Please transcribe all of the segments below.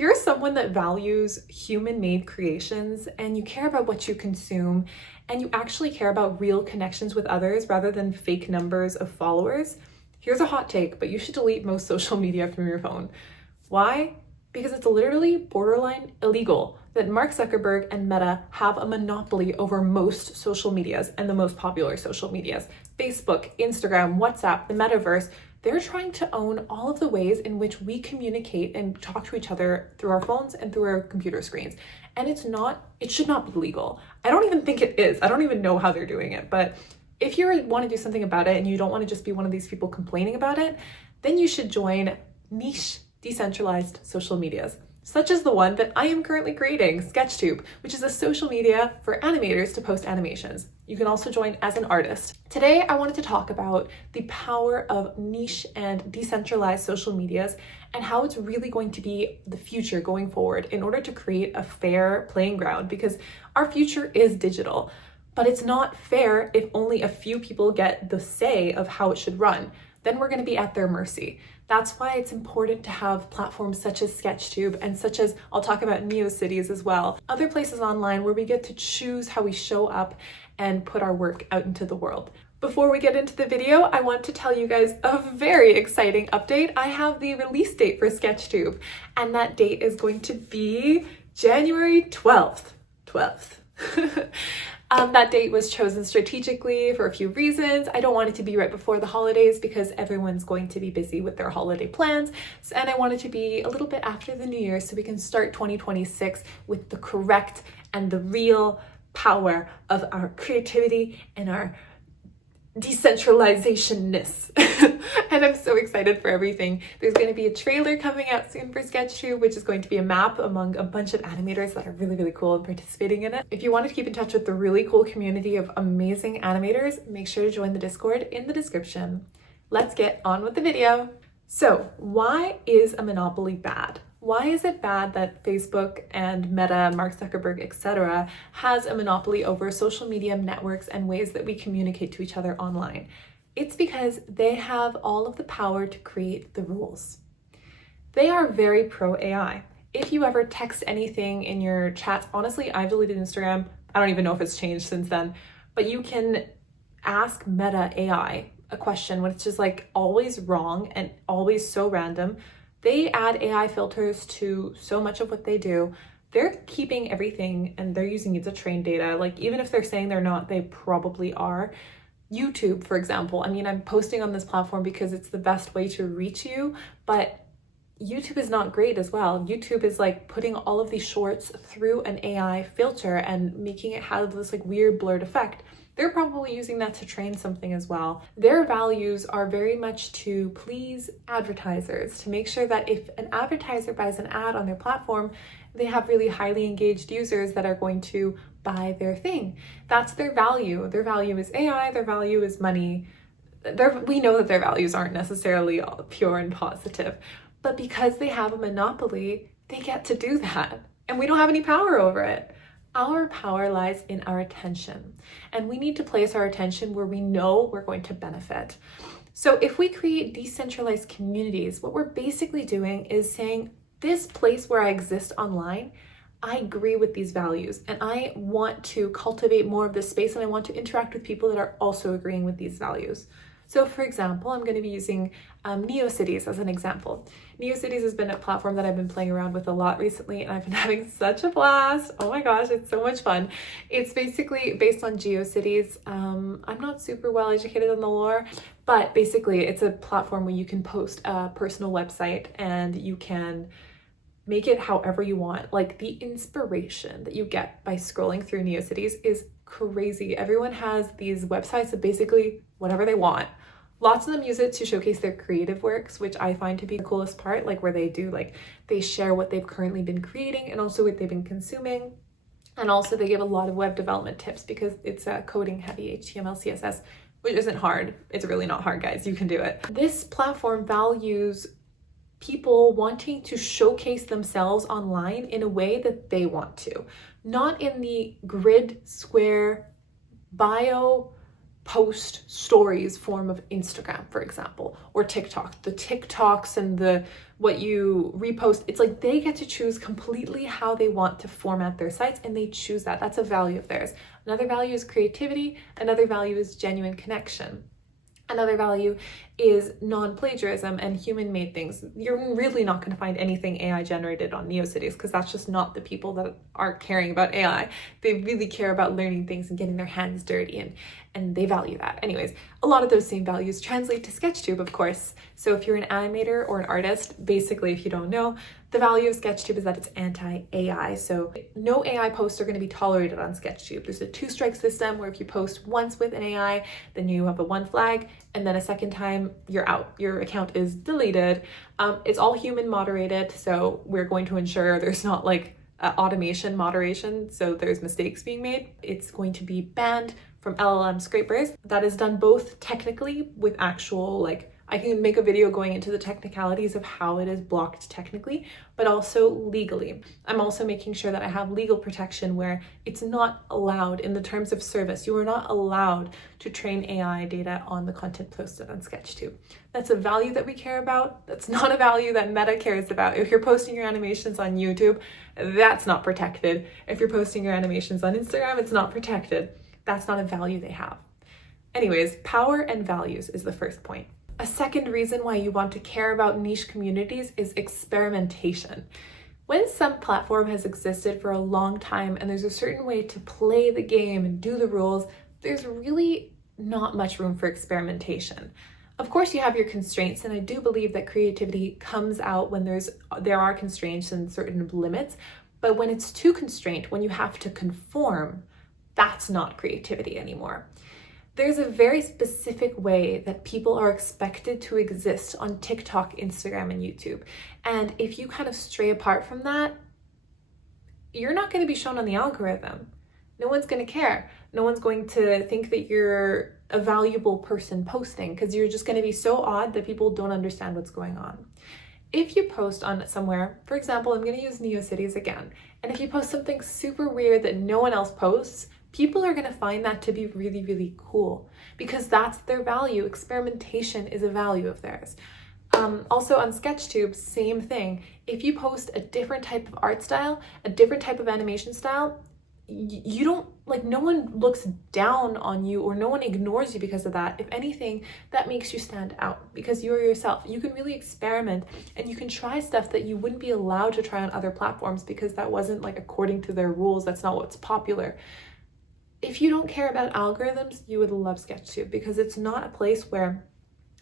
you're someone that values human-made creations and you care about what you consume and you actually care about real connections with others rather than fake numbers of followers, here's a hot take, but you should delete most social media from your phone. Why? Because it's literally borderline illegal that Mark Zuckerberg and Meta have a monopoly over most social medias and the most popular social medias. Facebook, Instagram, WhatsApp, the metaverse. They're trying to own all of the ways in which we communicate and talk to each other through our phones and through our computer screens. And it should not be legal. I don't even think it is. I don't even know how they're doing it. But if you want to do something about it and you don't want to just be one of these people complaining about it, then you should join niche decentralized social medias, such as the one that I am currently creating, SketchTube, which is a social media for animators to post animations. You can also join as an artist. Today, I wanted to talk about the power of niche and decentralized social medias and how it's really going to be the future going forward in order to create a fair playing ground, because our future is digital, but it's not fair if only a few people get the say of how it should run. Then we're going to be at their mercy. That's why it's important to have platforms such as SketchTube and such as, I'll talk about NeoCities as well, other places online where we get to choose how we show up and put our work out into the world. Before we get into the video, I want to tell you guys a very exciting update. I have the release date for SketchTube, and that date is going to be January 12th. That date was chosen strategically for a few reasons. I don't want it to be right before the holidays because everyone's going to be busy with their holiday plans. And I want it to be a little bit after the new year so we can start 2026 with the correct and the real power of our creativity and our decentralization-ness. And I'm so excited for everything. There's going to be a trailer coming out soon for SketchTube, which is going to be a map among a bunch of animators that are really, really cool and participating in it. If you want to keep in touch with the really cool community of amazing animators, make sure to join the Discord in the description. Let's get on with the video. So, why is a monopoly bad? Why is it bad that Facebook and Meta, Mark Zuckerberg, etc. has a monopoly over social media networks and ways that we communicate to each other online? It's because they have all of the power to create the rules. They are very pro AI. If you ever text anything in your chats, honestly, I've deleted Instagram. I don't even know if it's changed since then, but you can ask Meta AI a question when it's just like always wrong and always so random. They add AI filters to so much of what they do. They're keeping everything and they're using it to train data. Like, even if they're saying they're not, they probably are. YouTube, for example. I mean, I'm posting on this platform because it's the best way to reach you, but YouTube is not great as well. YouTube is like putting all of these shorts through an AI filter and making it have this like weird blurred effect. They're probably using that to train something as well. Their values are very much to please advertisers, to make sure that if an advertiser buys an ad on their platform, they have really highly engaged users that are going to buy their thing. That's their value. Their value is AI, their value is money. We know that their values aren't necessarily all pure and positive, but because they have a monopoly, they get to do that. And we don't have any power over it. Our power lies in our attention, and we need to place our attention where we know we're going to benefit. So if we create decentralized communities, what we're basically doing is saying, this place where I exist online, I agree with these values and I want to cultivate more of this space and I want to interact with people that are also agreeing with these values. So for example, I'm going to be using NeoCities as an example. NeoCities has been a platform that I've been playing around with a lot recently and I've been having such a blast. Oh my gosh, it's so much fun. It's basically based on GeoCities. I'm not super well educated on the lore, but basically it's a platform where you can post a personal website and you can make it however you want. Like, the inspiration that you get by scrolling through NeoCities is crazy. Everyone has these websites of basically whatever they want. Lots of them use it to showcase their creative works, which I find to be the coolest part, like where they share what they've currently been creating and also what they've been consuming. And also they give a lot of web development tips because it's a coding heavy HTML, CSS, which isn't hard. It's really not hard, guys. You can do it. This platform values people wanting to showcase themselves online in a way that they want to, not in the grid, square, bio, post stories form of Instagram, for example, or TikTok. The TikToks and what you repost, it's like they get to choose completely how they want to format their sites, and they choose that. That's a value of theirs. Another value is creativity. Another value is genuine connection. Another value is non-plagiarism and human-made things. You're really not going to find anything AI generated on NeoCities because that's just not the people that are caring about AI. They really care about learning things and getting their hands dirty, and they value that. Anyways, a lot of those same values translate to SketchTube, of course. So if you're an animator or an artist, basically, if you don't know, the value of SketchTube is that it's anti-AI. So no AI posts are going to be tolerated on SketchTube. There's a 2-strike system where if you post once with an AI, then you have a 1 flag, and then a second time you're out. Your account is deleted. It's all human moderated, so we're going to ensure there's not like automation moderation, so there's mistakes being made. It's going to be banned from LLM scrapers. That is done both technically with actual, like, I can make a video going into the technicalities of how it is blocked technically, but also legally. I'm also making sure that I have legal protection where it's not allowed in the terms of service. You are not allowed to train AI data on the content posted on SketchTube. That's a value that we care about. That's not a value that Meta cares about. If you're posting your animations on YouTube, that's not protected. If you're posting your animations on Instagram, it's not protected. That's not a value they have. Anyways, power and values is the first point. A second reason why you want to care about niche communities is experimentation. When some platform has existed for a long time and there's a certain way to play the game and do the rules, there's really not much room for experimentation. Of course, you have your constraints, and I do believe that creativity comes out when there are constraints and certain limits, but when it's too constrained, when you have to conform, that's not creativity anymore. There's a very specific way that people are expected to exist on TikTok, Instagram, and YouTube. And if you kind of stray apart from that, you're not going to be shown on the algorithm. No one's going to care. No one's going to think that you're a valuable person posting because you're just going to be so odd that people don't understand what's going on. If you post on somewhere, for example, I'm going to use NeoCities again, and if you post something super weird that no one else posts, people are going to find that to be really, really cool because that's their value. Experimentation is a value of theirs. Also on SketchTube, same thing. If you post a different type of art style, a different type of animation style, you don't, like, no one looks down on you or no one ignores you because of that. If anything, that makes you stand out because you're yourself. You can really experiment and you can try stuff that you wouldn't be allowed to try on other platforms because that wasn't like according to their rules. That's not what's popular. If you don't care about algorithms, you would love SketchTube because it's not a place where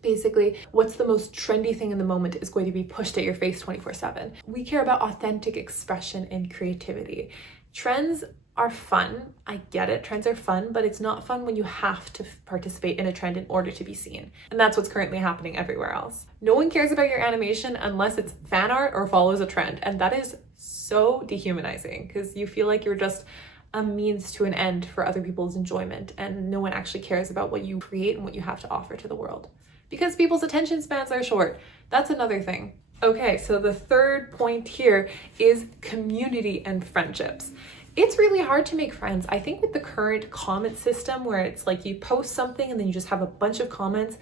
basically what's the most trendy thing in the moment is going to be pushed at your face 24/7. We care about authentic expression and creativity. Trends are fun. I get it. Trends are fun, but it's not fun when you have to participate in a trend in order to be seen. And that's what's currently happening everywhere else. No one cares about your animation unless it's fan art or follows a trend. And that is so dehumanizing because you feel like you're just a means to an end for other people's enjoyment, and no one actually cares about what you create and what you have to offer to the world because people's attention spans are short. That's another thing. Okay, so the third point here is community and friendships. It's really hard to make friends. I think with the current comment system where it's like you post something and then you just have a bunch of comments,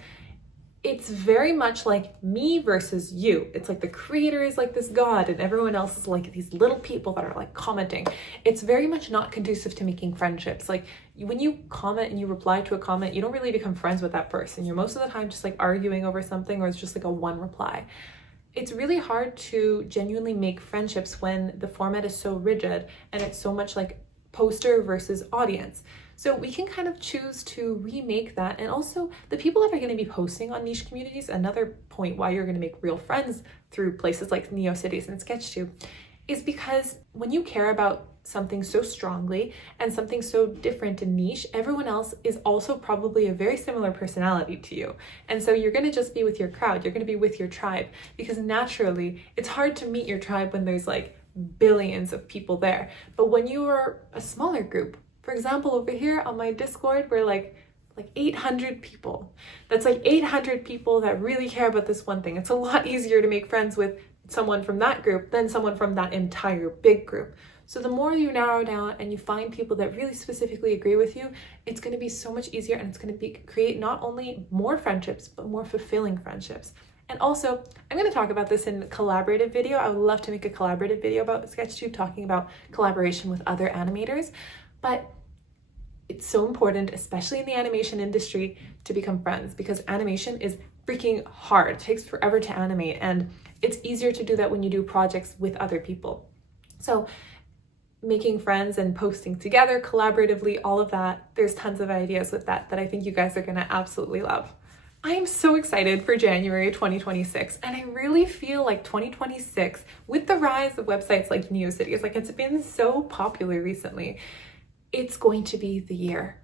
it's very much like me versus you. It's like the creator is like this god and everyone else is like these little people that are like commenting. It's very much not conducive to making friendships. Like when you comment and you reply to a comment, you don't really become friends with that person. You're most of the time just like arguing over something, or it's just like a one reply. It's really hard to genuinely make friendships when the format is so rigid and it's so much like poster versus audience. So we can kind of choose to remake that. And also the people that are going to be posting on niche communities, another point why you're going to make real friends through places like NeoCities and SketchTube, is because when you care about something so strongly and something so different and niche, everyone else is also probably a very similar personality to you. And so you're going to just be with your crowd. You're going to be with your tribe because naturally it's hard to meet your tribe when there's like billions of people there. But when you are a smaller group, for example, over here on my Discord, we're like 800 people. That's like 800 people that really care about this one thing. It's a lot easier to make friends with someone from that group than someone from that entire big group. So the more you narrow down and you find people that really specifically agree with you, it's going to be so much easier, and it's going to create not only more friendships, but more fulfilling friendships. And also, I'm going to talk about this in a collaborative video. I would love to make a collaborative video about SketchTube, talking about collaboration with other animators. But it's so important, especially in the animation industry, to become friends, because animation is freaking hard. It takes forever to animate, and it's easier to do that when you do projects with other people. So making friends and posting together collaboratively, all of that, there's tons of ideas with that I think you guys are going to absolutely love. I am so excited for January 2026, and I really feel like 2026, with the rise of websites like NeoCities, like it's been so popular recently, it's going to be the year.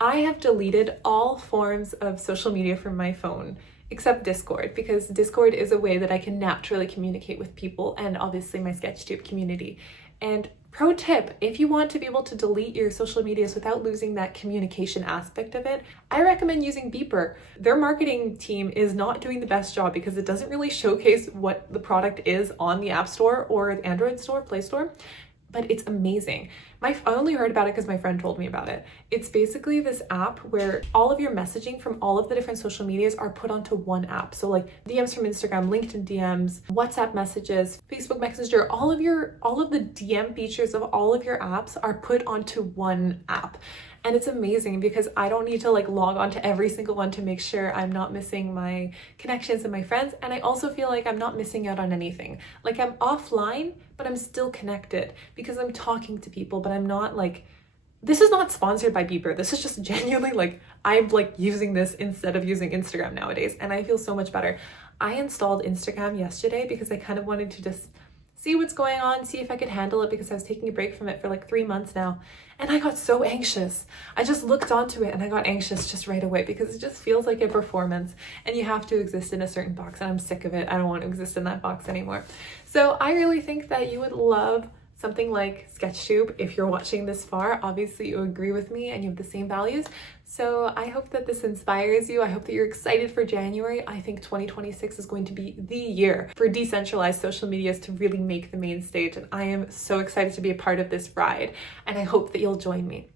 I have deleted all forms of social media from my phone except Discord, because Discord is a way that I can naturally communicate with people and obviously my SketchTube community. And pro tip, if you want to be able to delete your social medias without losing that communication aspect of it, I recommend using Beeper. Their marketing team is not doing the best job because it doesn't really showcase what the product is on the App Store or the Android Store, Play Store, but it's amazing. I only heard about it because my friend told me about it. It's basically this app where all of your messaging from all of the different social medias are put onto one app. So like DMs from Instagram, LinkedIn DMs, WhatsApp messages, Facebook Messenger, all of the DM features of all of your apps are put onto one app. And it's amazing because I don't need to like log on to every single one to make sure I'm not missing my connections and my friends. And I also feel like I'm not missing out on anything. Like I'm offline, but I'm still connected because I'm talking to people, but I'm not like, this is not sponsored by Beeper. This is just genuinely like, I'm like using this instead of using Instagram nowadays. And I feel so much better. I installed Instagram yesterday because I kind of wanted to just see what's going on, see if I could handle it, because I was taking a break from it for like 3 months now. And I got so anxious. I just looked onto it and I got anxious just right away because it just feels like a performance and you have to exist in a certain box, and I'm sick of it. I don't want to exist in that box anymore. So I really think that you would love something like SketchTube. If you're watching this far, obviously you agree with me and you have the same values. So I hope that this inspires you. I hope that you're excited for January. I think 2026 is going to be the year for decentralized social medias to really make the main stage. And I am so excited to be a part of this ride. And I hope that you'll join me.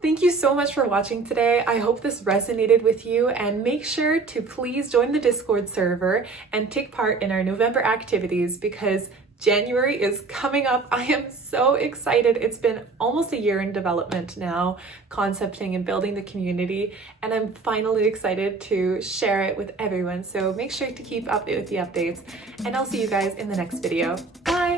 Thank you so much for watching today. I hope this resonated with you, and make sure to please join the Discord server and take part in our November activities because January is coming up. I am so excited. It's been almost a year in development now, concepting and building the community, and I'm finally excited to share it with everyone. So make sure to keep up with the updates, and I'll see you guys in the next video. Bye!